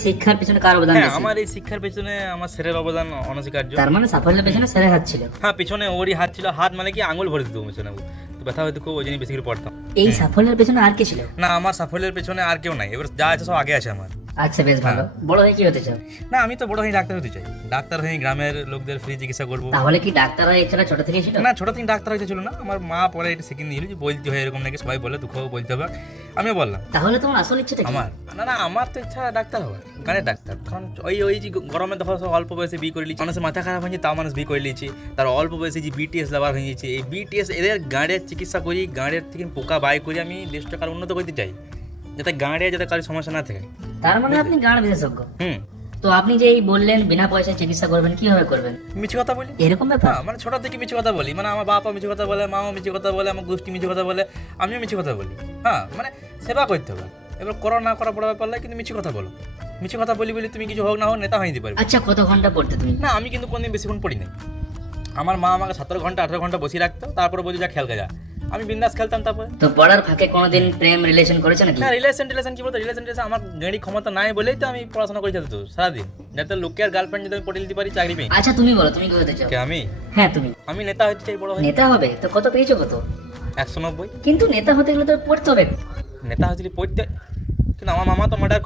শিক্ষার পিছনে কার অবদান হ্যাঁ বেশি? আমার এই শিক্ষার পেছনে আমার স্যারের অবদান অনস্বীকার্য। তার মানে সাফল্যের পেছনে স্যারের হাত ছিল। হ্যাঁ পিছনে ওরই হাত ছিল, হাত মানে কি আঙুল ভরে দিত পেছনে, তো ব্যথা হয়তো খুব, ওই জন্য বেশি করে পড়তাম। এই সাফল্যের পেছনে আর কে ছিল? না আমার সাফল্যের পেছনে আর কেউ নাই, এবার যা আছে সব আগে আছে আমার। আচ্ছা বেশ ভালো। বড় হয়ে কি হতে চাও? না আমি তো বড় হয়ে ডাক্তার হতে চাই, ডাক্তার হয়ে গ্রামের লোকদের ফ্রি চিকিৎসা করবো। তাহলে কি ডাক্তার হয়ে ইচ্ছাটা ছোট থেকেই ছিল? না ছোট থেকে ডাক্তার হইতে ছিল না, আমার মা পরে এটা শিখিয়ে দিল যে বলতে হয় এরকম নাকি, সবাই বলে দুঃখ বলতে হবে, আমিও বললাম। তাহলে তোমার আসল ইচ্ছাটা কি? আমার না আমার তো ইচ্ছা ডাক্তার হওয়ার, গানের ডাক্তার। কারণ ওই যে গরমে দেখো সব অল্প বয়সে বিয়ে করে লিখছে, মানুষের মাথা খারাপ হয়েছে তাও মানুষ বিয়ে করে লিখছে, তার অল্প বয়সে যে বিটিএস লাভার হয়ে গেছে, এই বিটিএস এদের গাঁড়ের চিকিৎসা করি, গাঁড়ের থেকে পোকা বাই করি, আমি দেশটা কারো উন্নত করতে চাই, যাতে গাঁড়ে যাতে কারো সমস্যা না থাকে। তার মানে আপনি গাঁড় বিশেষজ্ঞ। হুম। তো আপনি যে এই বললেন বিনা পয়সায় চিকিৎসা করবেন, কিভাবে করবেন? মিছে কথা বলি। এরকম ব্যাপার? হ্যাঁ মানে ছোট থেকে মিছে কথা বলি, মানে আমার বাবা মিছে কথা বলে, মাও মিছে কথা বলে, আমার গোষ্ঠী মিছে কথা বলে, আমিও মিছে কথা বলি। হ্যাঁ মানে সেবা করতে হবে, এবার করো না করা বড় ব্যাপার নয়, কিন্তু মিছে কথা বলো। মিছে কথা বলি বলি তুমি কিছু হোক না হোক নেতা হয়ে দিতে পারবে। আচ্ছা কত ঘন্টা পড়তে তুমি? না আমি কিন্তু কোনদিন বেশিক্ষণ পড়ি নাই। আমার মা আমাকে 17 ঘন্টা 18 ঘন্টা বসিয়ে রাখতো, তারপরে বলি যা খেলতে যা, আমি বিন্দাস খেলতাম। তারপরে তো পড়ার ফাঁকে কোনোদিন প্রেম রিলেশন করেছে নাকি? না রিলেশন কি বলতো, রিলেশন আমার গাড়ি ক্ষমতা নাই বলেই তো আমি পড়াশোনা করে যেত সারাদিন, যাতে লোকের গার্লফ্রেন্ড যদি আমি পড়ে দিতে পারি চাকরি পেয়ে। আচ্ছা তুমি বলো, তুমি কি হতে চাও? কে আমি? হ্যাঁ তুমি। আমি নেতা হতে চাই, বড় হয়ে। নেতা হবে? তো কত পেয়েছো কত? 190। কিন্তু নেতা হতে গেলে তো পড়তে হবে। নেতা হয়েছিল পড়তে, কিন্তু আমার মামা তো মার্ডার